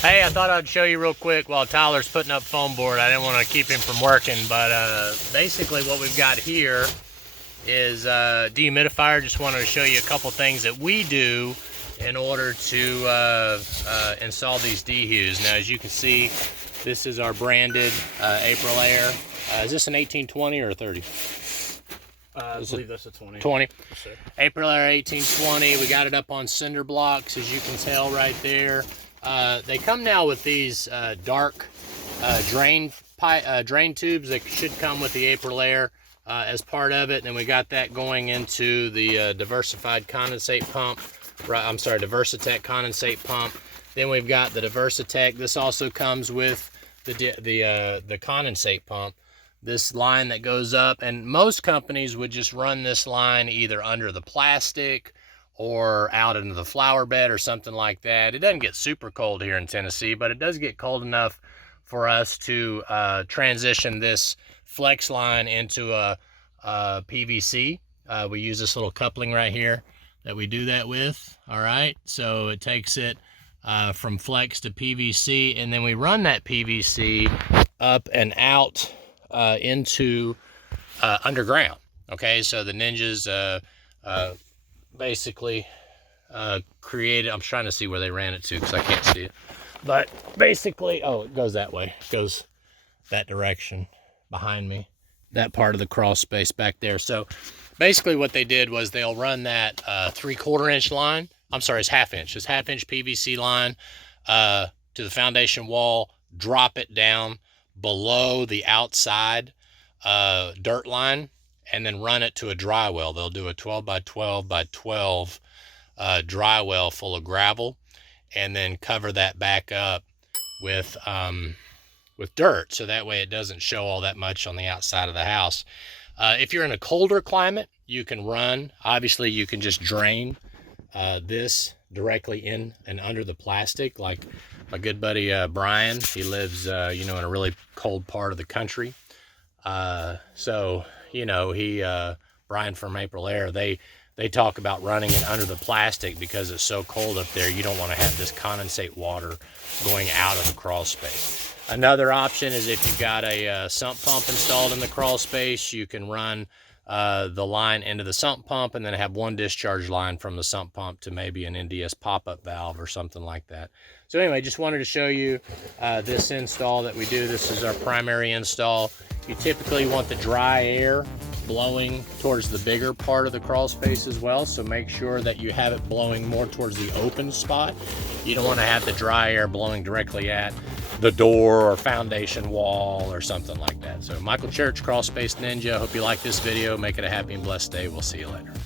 Hey, I thought I'd show you real quick while Tyler's putting up foam board. I didn't want to keep him from working, but basically what we've got here is dehumidifier. Just wanted to show you a couple things that we do in order to install these dehus. Now, as you can see, this is our branded Aprilaire. Is this an 1820 or a 30? I believe that's a 20. 20. Yes, sir. Aprilaire 1820. We got it up on cinder blocks, as you can tell right there. They come now with these dark drain tubes that should come with the Aprilaire as part of it. And then we got that going into the diversified condensate pump. I'm sorry, Diversitec condensate pump. Then we've got the Diversitec. This also comes with the condensate pump. This line that goes up, and most companies would just run this line either under the plastic or out into the flower bed or something like that. It doesn't get super cold here in Tennessee, but it does get cold enough for us to transition this flex line into a PVC. We use this little coupling right here that we do that with. All right, so it takes it from flex to PVC, and then we run that PVC up and out into underground. Okay, so the ninjas basically created, I'm trying to see where they ran it to because I can't see it, but basically, oh, it goes that way, it goes that direction behind me, that part of the crawl space back there. So basically what they did was they'll run that 3/4 inch line, I'm sorry, it's half inch PVC line to the foundation wall, drop it down below the outside dirt line, and then run it to a dry well. They'll do a 12 by 12 by 12 dry well full of gravel, and then cover that back up with dirt, so that way it doesn't show all that much on the outside of the house. If you're in a colder climate, you can run, obviously you can just drain this directly in and under the plastic, like my good buddy Brian. He lives you know, in a really cold part of the country, so you know, Brian from Aprilaire, they talk about running it under the plastic because it's so cold up there. You don't want to have this condensate water going out of the crawl space. Another option is if you've got a sump pump installed in the crawl space, you can run the line into the sump pump and then have one discharge line from the sump pump to maybe an NDS pop-up valve or something like that. So anyway, just wanted to show you this install that we do. This is our primary install. You typically want the dry air blowing towards the bigger part of the crawl space as well, so make sure that you have it blowing more towards the open spot. You don't want to have the dry air blowing directly at the door or foundation wall or something like that. So Michael Church, Crawl Space Ninja. Hope you like this video. Make it a happy and blessed day. We'll see you later.